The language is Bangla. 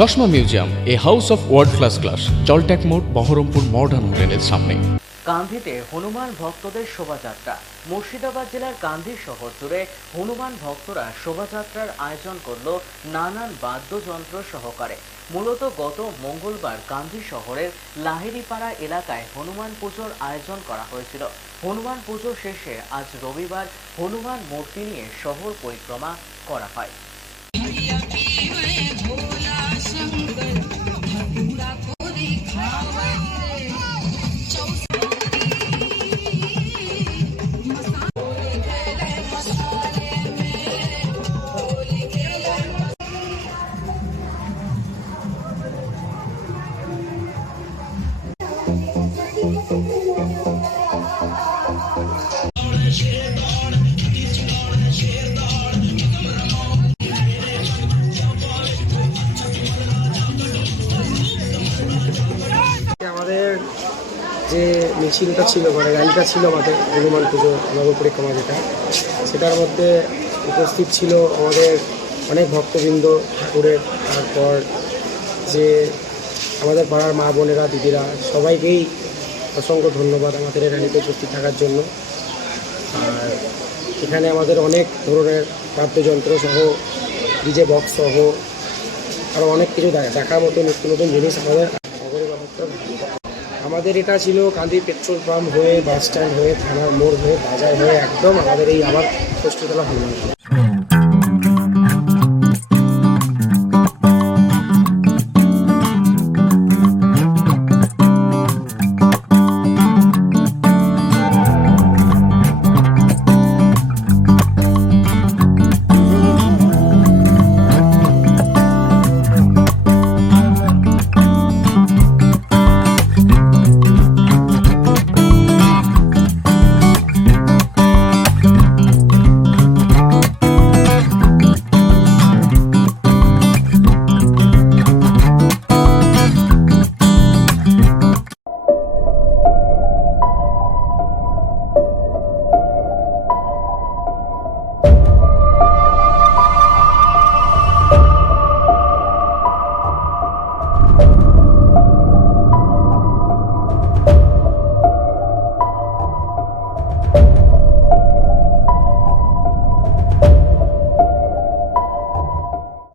চশমা museum, a house of world class, জলট্যাক মোড়, বহরমপুর মডার্ন হোটেলের সামনে। কান্ধিতে হনুমান ভক্তদের শোভাযাত্রা। মুর্শিদাবাদ জেলার কান্ধি শহর জুড়ে হনুমান ভক্তরা শোভাযাত্রার আয়োজন করলো নানান বাদ্যযন্ত্র সহকারে। মূলত গত মঙ্গলবার কান্ধি শহরের লাহিড়িপাড়া এলাকায় হনুমান পুজোর আয়োজন করা হয়েছিল। হনুমান পুজো শেষে আজ রবিবার হনুমান মূর্তি নিয়ে শহর পরিক্রমা করা হয়। আমাদের যে মিছিলটা ছিল মানে র্যালিটা ছিল আমাদের হনুমান পুজো নগর পরিক্রমা সেটার মধ্যে উপস্থিত ছিল আমাদের অনেক ভক্তবৃন্দ ঠাকুরের। তারপর যে আমাদের পাড়ার মা বোনেরা, দিদিরা, সবাইকেই অসংখ্য ধন্যবাদ আমাদের এই র্যালিতে উপস্থিত থাকার জন্য। আর এখানে আমাদের অনেক ধরনের বাদ্যযন্ত্র সহ, ডিজে বক্স সহ আরও অনেক কিছু দেখার মতো নিত্য নতুন জিনিস আমাদের এটা ছিল কান্দি পেট্রোল পাম্প হয়ে, বাস স্ট্যান্ড হয়ে, থানার মোড় হয়ে, বাজার হয়ে, একদম আমাদের এই আবার ষষ্ঠতলা হনুমান।